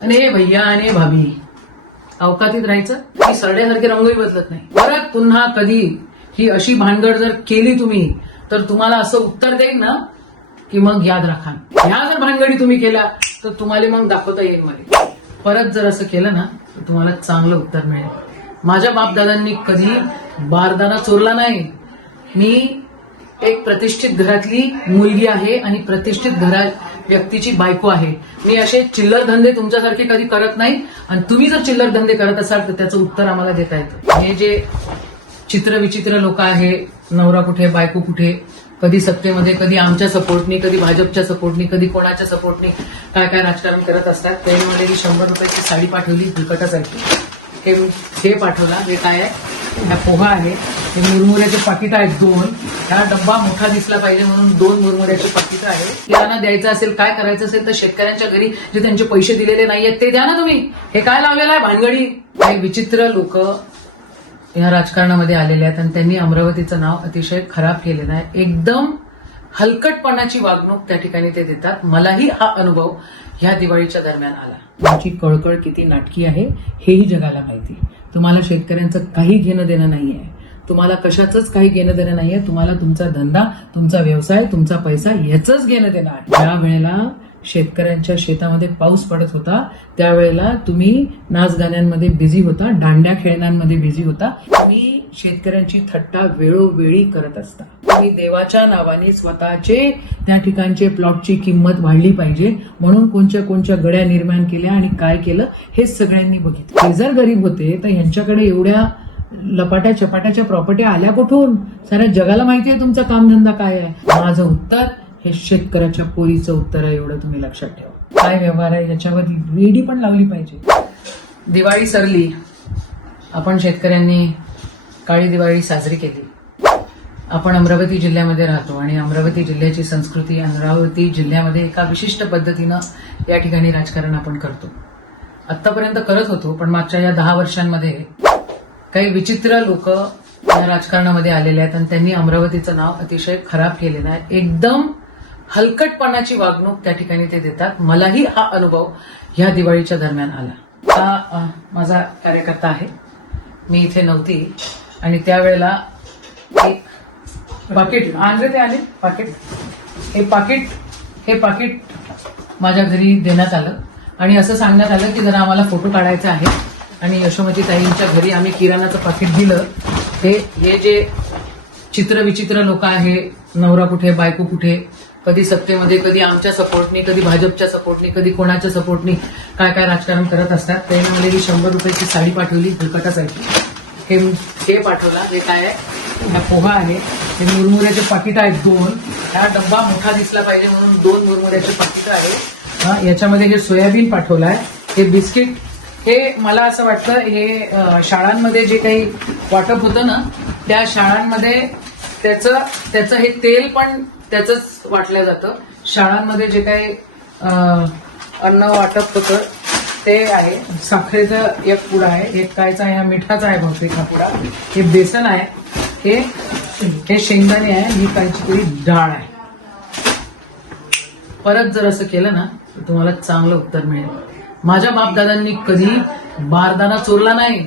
आणि भैया आणि भाभी. अवकातीत राहायचं? की सरड्यासारखे रंगही बदलत नाही. परत पुन्हा कधी? ही अशी भानगड जर केली तुम्ही तर तुम्हाला असं उत्तर देईल ना की मग याद राखा. ह्या जर भानगडी तुम्ही केल्या तर तुम्हाला मग दाखवता येईल मला. परत जर असं केलं ना तर तुम्हाला चांगलं उत्तर मिळेल. माझ्या बापदादांनी कधी बारदाना चोरला नाही. मी एक प्रतिष्ठित घरातली मुलगी आहे आणि प्रतिष्ठित घरात व्यक्तीची बायको आहे. मी असे चिल्लर धंदे तुमच्यासारखे कधी करत नाही. आणि तुम्ही जर चिल्लर धंदे करत असाल तर त्याचं उत्तर आम्हाला देता येतं. हे जे चित्र विचित्र लोक आहे नवरा कुठे बायको कुठे कधी सत्तेमध्ये कधी आमच्या सपोर्टनी कधी भाजपच्या सपोर्टनी कधी कोणाच्या सपोर्टनी काय काय राजकारण करत असतात त्याने मला ही शंभर रुपयाची साडी पाठवली दुलकटासाठी हे हे पाठवला हे काय आहे? ह्या पोहा आहे. हे मुरमुऱ्याचे पाकिट आहेत दोन. हा डब्बा मोठा दिसला पाहिजे म्हणून दोन मुरमुऱ्याचे पाकिट आहे किराणा द्यायचं असेल काय करायचं असेल तर शेतकऱ्यांच्या घरी जे त्यांचे पैसे दिलेले नाहीयेत ते द्या ना तुम्ही. हे काय लावलेलं आहे? भानगडी. काही विचित्र लोक या राजकारणामध्ये आलेले आहेत आणि त्यांनी अमरावतीचं नाव अतिशय खराब केलेलं आहे. एकदम हलकटपणाची वागणूक त्या ठिकाणी ते देतात. मलाही हा अनुभव ह्या दिवाळीच्या दरम्यान आला. त्यांची कळकळ किती नाटकी आहे हेही जगाला माहिती. तुम्हाला शेतकऱ्यांचं काही घेणं देणं नाही आहे तुम्हाला कशाचंच काही घेणं देणं नाहीये. तुम्हाला तुमचा धंदा तुमचा व्यवसाय तुमचा पैसा याचंच घेणं देणं आहे. या वेळेला शेतकऱ्यांच्या शेतामध्ये पाऊस पडत होता त्यावेळेला तुम्ही नाचगाण्यांमध्ये बिझी होता दांड्या खेळण्यांमध्ये बिझी होता. तुम्ही शेतकऱ्यांची थट्टा वेळोवेळी करत असता. तुम्ही देवाच्या नावाने स्वतःचे त्या ठिकाणचे प्लॉटची किंमत वाढली पाहिजे. म्हणून कोणत्या कोणत्या गड्या निर्माण केल्या आणि काय केलं हे सगळ्यांनी बघितलं. ते जर गरीब होते तर यांच्याकडे एवढ्या लपाट्या चपाट्याच्या प्रॉपर्टी आल्या कुठून? साऱ्या जगाला माहिती आहे तुमचा कामधंदा काय आहे. माझं उत्तर हे शेतकऱ्याच्या पोरीचं उत्तर आहे एवढं तुम्ही लक्षात ठेवा. काय व्यवहार आहे? याच्यावर रेडी पण लावली पाहिजे. दिवाळी सरली. आपण शेतकऱ्यांनी काळी दिवाळी साजरी केली. आपण अमरावती जिल्ह्यामध्ये राहतो आणि अमरावती जिल्ह्याची संस्कृती अमरावती जिल्ह्यामध्ये एका विशिष्ट पद्धतीनं या ठिकाणी राजकारण आपण करतो. आत्तापर्यंत करत होतो पण मागच्या या दहा वर्षांमध्ये काही विचित्र लोक या राजकारणामध्ये आलेले आहेत आणि त्यांनी अमरावतीचं नाव अतिशय खराब केलेलं आहे. एकदम हलकटपणाची वागणूक त्या ठिकाणी ते देतात. मलाही हा अनुभव ह्या दिवाळीच्या दरम्यान आला. हा माझा कार्यकर्ता आहे. मी इथे नव्हती. आणि त्यावेळेला एक पाकिट आणले ते आले? पाकिट? हे पाकिट हे पाकिट माझ्या घरी देण्यात आलं. आणि असं सांगण्यात आलं की जरा आम्हाला फोटो काढायचा आहे. आणि यशोमती ताईंच्या घरी आम्ही किराणाचं पाकिट दिलं. ते हे जे चित्र विचित्र लोक आहे नवरा कुठे बायको कुठे कधी सत्तेमध्ये कधी आमच्या सपोर्टनी कधी भाजपच्या सपोर्टनी कधी कोणाच्या सपोर्टनी काय काय राजकारण करत असतात. त्याने मला ही शंभर रुपयाची साडी पाठवली दुलकटासाठी हे हे पाठवला हे काय आहे? हा पोहा आहे. हे मुरमुऱ्याचे पाकिट आहेत दोन. हा डब्बा मोठा दिसला पाहिजे म्हणून दोन मुरमुऱ्याचे पाकिट आहे हा याच्यामध्ये हे सोयाबीन पाठवलं आहे हे बिस्किट हे मला असं वाटतं हे शाळांमध्ये जे काही वाटप होतं ना त्या शाळांमध्ये त्याचं त्याचं हे तेल पण त्याचंच वाटलं जातं. शाळांमध्ये जे काही अं, अन्न वाटप होतं ते आहे. साखरेचा एक पुडा आहे एक कायचा आहे हा मिठाचा आहे बहुतेक हा पुडा. हे बेसन आहे हे हे शेंगदाणे आहे ही कायची तरी डाळ आहे. परत जर असं केलं ना तर तुम्हाला चांगलं उत्तर मिळेल. माझ्या बापदादांनी कधी बारदाना चोरला नाही.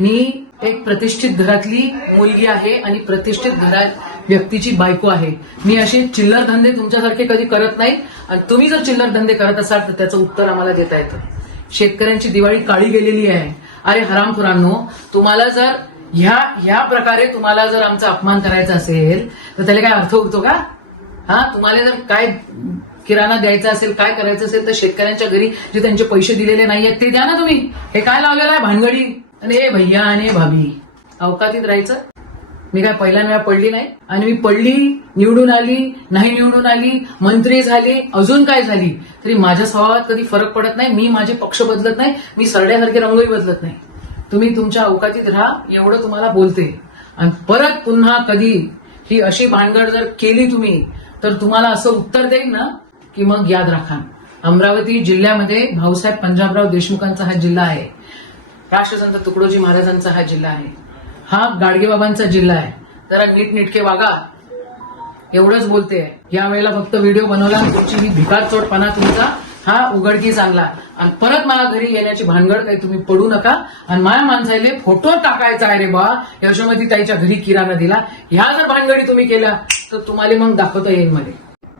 मी एक प्रतिष्ठित घरातली मुलगी आहे आणि प्रतिष्ठित घरात व्यक्तीची बायको आहे. मी असे चिल्लर धंदे तुमच्यासारखे कधी करत नाही. आणि तुम्ही जर चिल्लर धंदे करत असाल तर त्याचं उत्तर आम्हाला देता येतं. शेतकऱ्यांची दिवाळी काळी गेलेली आहे. अरे हरामखुरांनो तुम्हाला जर ह्या ह्या प्रकारे तुम्हाला जर आमचा अपमान करायचा असेल तर त्याला काय अर्थ उरतो का? हा? तुम्हाला जर काय किराणा द्यायचा असेल काय करायचं असेल तर शेतकऱ्यांच्या घरी जे त्यांचे पैसे दिलेले नाहीयेत ते द्या ना तुम्ही. हे काय लावलेलं आहे? भानगडी. आणि ए भैया आणि भाभी. अवकातीत राहायचं? मी काय पहिल्या वेळा पडली नाही? आणि मी पडली निवडून आली नाही निवडून आली मंत्री झाली अजून काय झाली? तरी माझ्या स्वभावात कधी फरक पडत नाही मी माझे पक्ष बदलत नाही मी सरड्यासारखे रंगही बदलत नाही. तुम्ही तुमच्या अवकातीत राहा एवढं तुम्हाला बोलते. आणि परत पुन्हा कधी ही अशी भानगड जर केली तुम्ही तर तुम्हाला असं उत्तर देईल ना की मग याद राखा. अमरावती जिल्ह्यामध्ये भाऊसाहेब पंजाबराव देशमुखांचा हा जिल्हा आहे. राष्ट्रसंत तुकडोजी महाराजांचा हा जिल्हा आहे. हा गाडगेबाबांचा जिल्हा आहे. जरा नीटनेटके वागा. एवढंच बोलते. या वेळेला फक्त व्हिडिओ बनवला. आणि तुमची ही भिकार चोटपणा तुमचा. हा उघडकी चांगला. आणि परत मला घरी येण्याची भानगड काही तुम्ही पडू नका. आणि माया माणसाले फोटो टाकायचा आहे रे बा. यशोमती ताईच्या घरी किराणा दिला. ह्या जर भानगडी तुम्ही केल्या तर तुम्हाला मग दाखवता येईल मध्ये.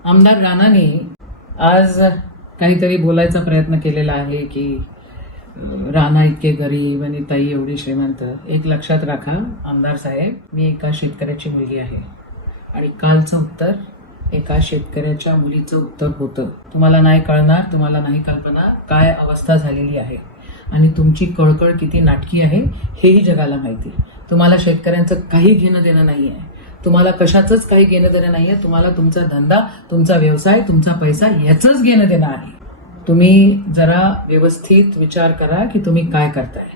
आमदार राणाने आज काहीतरी बोलायचा प्रयत्न केलेला आहे की राणा इतके गरीब आणि ताई एवढी श्रीमंत एक लक्षात राखा आमदार साहेब मी एका शेतकऱ्याची मुलगी आहे. आणि कालचं उत्तर एका शेतकऱ्याच्या मुलीचं उत्तर होतं. तुम्हाला नाही कळणार तुम्हाला नाही कल्पना काय अवस्था झालेली आहे. आणि तुमची कळकळ किती नाटकी आहे हेही जगाला माहिती. तुम्हाला शेतकऱ्यांचं काही घेणं देणं नाही आहे तुम्हाला कशाचंच काही घेणं देणं नाही आहे तुम्हाला तुमचा धंदा तुमचा व्यवसाय तुमचा पैसा याचंच घेणं देणं आहे. तुम्ही जरा व्यवस्थित विचार करा की तुम्ही काय करताय.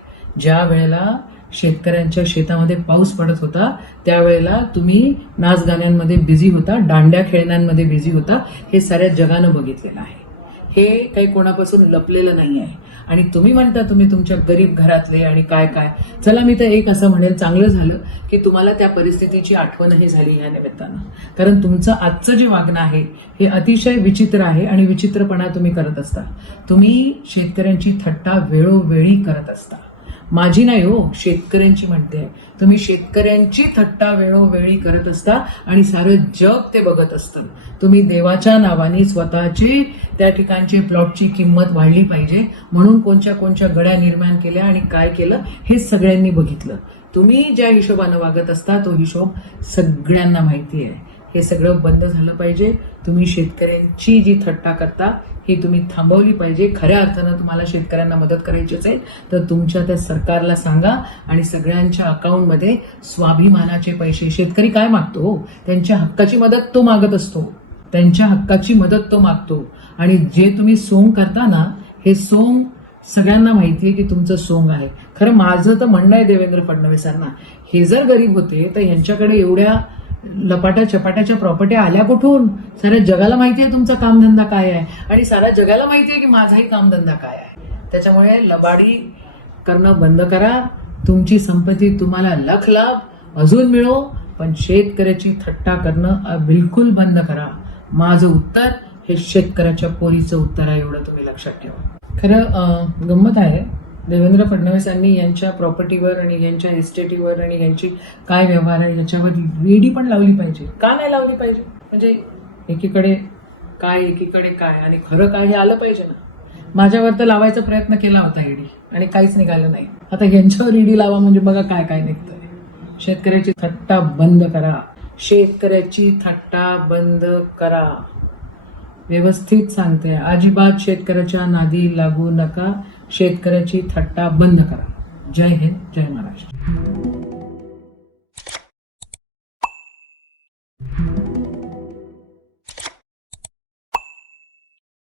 ज्या वेळेला शेतकऱ्यांच्या शेतामध्ये पाऊस पडत होता त्यावेळेला तुम्ही नाचगाण्यांमध्ये बिझी होता दांड्या खेळण्यांमध्ये बिझी होता हे साऱ्या जगानं बघितलेलं आहे. हे काही कोणापासून लपलेलं नाही आहे आणि तुम्ही म्हणता तुम्ही तुमच्या गरीब घरातले आणि काय काय. चला मी तर एक असं म्हणेल चांगलं झालं की तुम्हाला त्या परिस्थितीची आठवणही झाली या निमित्तानं. कारण तुमचं आजचं जे वागणं आहे हे अतिशय विचित्र आहे आणि विचित्रपणा तुम्ही करत असता. तुम्ही शेतकऱ्यांची थट्टा वेळोवेळी करत असता. माझी नाही हो शेतकऱ्यांची म्हणते. तुम्ही शेतकऱ्यांची थट्टा वेळोवेळी करत असता आणि सारं जग ते बघत असतं. तुम्ही देवाच्या नावाने स्वतःचे त्या ठिकाणचे प्लॉटची किंमत वाढली पाहिजे. म्हणून कोणत्या कोणत्या गड्या निर्माण केल्या आणि काय केलं हे सगळ्यांनी बघितलं. तुम्ही ज्या हिशोबानं वागत असता तो हिशोब सगळ्यांना माहिती आहे. हे सगळं बंद झालं पाहिजे. तुम्ही शेतकऱ्यांची जी थट्टा करता ही तुम्ही थांबवली पाहिजे. खऱ्या अर्थानं तुम्हाला शेतकऱ्यांना मदत करायची असेल तर तुमच्या त्या सरकारला सांगा आणि सगळ्यांच्या अकाउंटमध्ये स्वाभिमानाचे पैसे. शेतकरी काय मागतो हो? त्यांच्या हक्काची मदत तो मागत असतो. त्यांच्या हक्काची मदत तो मागतो. आणि जे तुम्ही सोंग करता ना हे सोंग सगळ्यांना माहिती आहे की तुमचं सोंग आहे. खरं माझं तर म्हणणं आहे देवेंद्र फडणवीसांना हे जर गरीब होते तर यांच्याकडे एवढ्या लपाट्या चपाट्याच्या प्रॉपर्ट्या आल्या कुठून? साऱ्या जगाला माहिती आहे तुमचा कामधंदा काय आहे? आणि साऱ्या जगाला माहिती आहे की माझाही कामधंदा काय आहे? त्याच्यामुळे लबाडी करणं बंद करा. तुमची संपत्ती तुम्हाला लख लाभ अजून मिळो पण शेतकऱ्याची थट्टा करणं बिलकुल बंद करा. माझं उत्तर हे शेतकऱ्याच्या पोरीचं उत्तर आहे एवढं तुम्ही लक्षात ठेवा. खरं गंमत आहे. देवेंद्र फडणवीस यांनी यांच्या प्रॉपर्टीवर आणि यांच्या इस्टेटीवर आणि यांची काय व्यवहार आहे याच्यावर रेडी पण लावली पाहिजे. का नाही लावली पाहिजे? म्हणजे एकीकडे काय एकीकडे काय? आणि खरं काय हे आलं पाहिजे ना? माझ्यावर तर लावायचा प्रयत्न केला होता ईडी आणि काहीच निघालं नाही. आता यांच्यावर ईडी लावा म्हणजे बघा काय काय निघतंय. शेतकऱ्याची थट्टा बंद करा. शेतकऱ्याची थट्टा बंद करा. व्यवस्थित सांगते. अजिबात शेतकऱ्याच्या नादी लागू नका. शेतकऱ्याची थट्टा बंद करा. जय हिंद जय महाराष्ट्र.